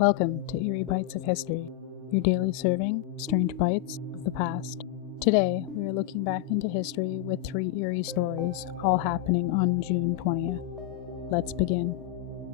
Welcome to Eerie Bites of History, your daily serving of strange bites of the past. Today, we are looking back into history with 3 eerie stories, all happening on June 20th. Let's begin.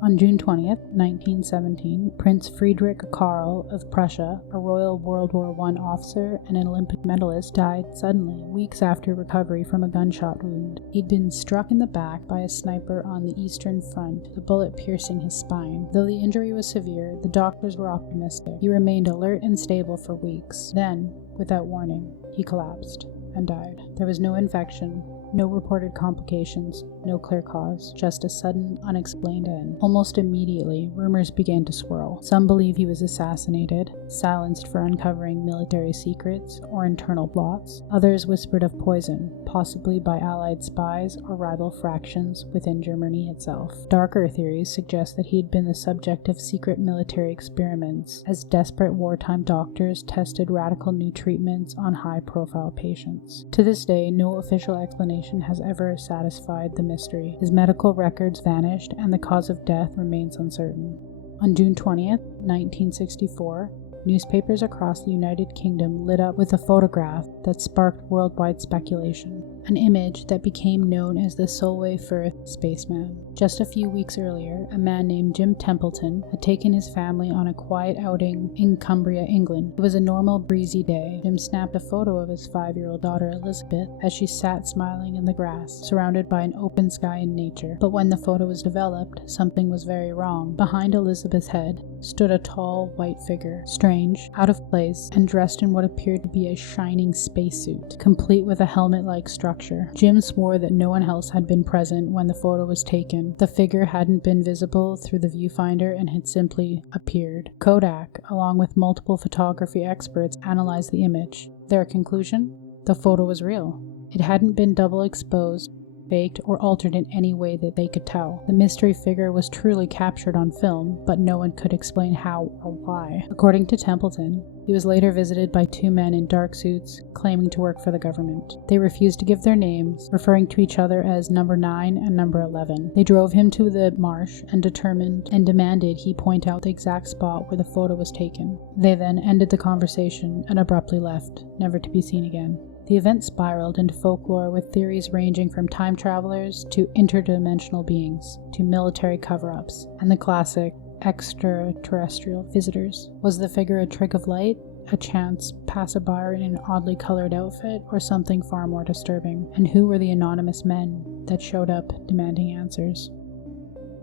On June 20th, 1917, Prince Friedrich Karl of Prussia, a Royal World War I officer and an Olympic medalist, died suddenly, weeks after recovery from a gunshot wound. He'd been struck in the back by a sniper on the Eastern Front, the bullet piercing his spine. Though the injury was severe, the doctors were optimistic. He remained alert and stable for weeks. Then, without warning, he collapsed and died. There was no infection, no reported complications, no clear cause, just a sudden, unexplained end. Almost immediately, rumors began to swirl. Some believe he was assassinated, silenced for uncovering military secrets or internal plots. Others whispered of poison, possibly by Allied spies or rival fractions within Germany itself. Darker theories suggest that he had been the subject of secret military experiments, as desperate wartime doctors tested radical new treatments on high-profile patients. To this day, no official explanation has ever satisfied the mystery. His medical records vanished, and the cause of death remains uncertain. On June 20th, 1964, newspapers across the United Kingdom lit up with a photograph that sparked worldwide speculation. An image that became known as the Solway Firth Spaceman. Just a few weeks earlier, a man named Jim Templeton had taken his family on a quiet outing in Cumbria, England. It was a normal, breezy day. Jim snapped a photo of his 5-year-old daughter Elizabeth as she sat smiling in the grass, surrounded by an open sky and nature. But when the photo was developed, something was very wrong. Behind Elizabeth's head stood a tall, white figure, strange, out of place, and dressed in what appeared to be a shining spacesuit, complete with a helmet-like structure. Jim swore that no one else had been present when the photo was taken. The figure hadn't been visible through the viewfinder and had simply appeared. Kodak, along with multiple photography experts, analyzed the image. Their conclusion? The photo was real. It hadn't been double exposed, faked, or altered in any way that they could tell. The mystery figure was truly captured on film, but no one could explain how or why. According to Templeton, he was later visited by 2 men in dark suits claiming to work for the government. They refused to give their names, referring to each other as Number 9 and Number 11. They drove him to the marsh and demanded he point out the exact spot where the photo was taken. They then ended the conversation and abruptly left, never to be seen again. The event spiraled into folklore, with theories ranging from time travelers to interdimensional beings to military cover-ups, and the classic extraterrestrial visitors. Was the figure a trick of light, a chance passerby in an oddly colored outfit, or something far more disturbing? And who were the anonymous men that showed up demanding answers?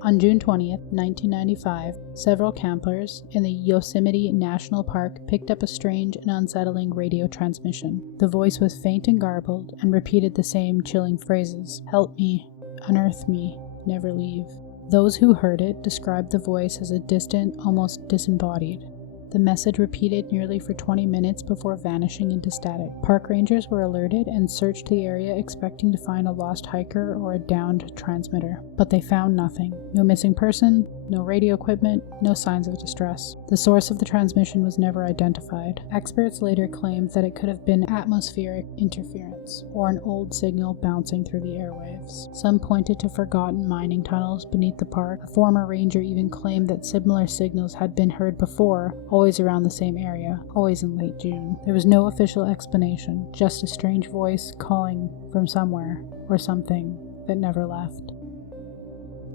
On June 20th, 1995, several campers in the Yosemite National Park picked up a strange and unsettling radio transmission. The voice was faint and garbled and repeated the same chilling phrases: "Help me, unearth me, never leave." Those who heard it described the voice as a distant, almost disembodied. The message repeated nearly for 20 minutes before vanishing into static. Park rangers were alerted and searched the area, expecting to find a lost hiker or a downed transmitter. But they found nothing. No missing person, no radio equipment, no signs of distress. The source of the transmission was never identified. Experts later claimed that it could have been atmospheric interference, or an old signal bouncing through the airwaves. Some pointed to forgotten mining tunnels beneath the park. A former ranger even claimed that similar signals had been heard before, always around the same area, always in late June. There was no official explanation, just a strange voice calling from somewhere, or something that never left.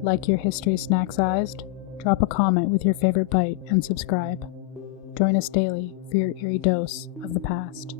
Like your history snack-sized? Drop a comment with your favorite bite and subscribe. Join us daily for your eerie dose of the past.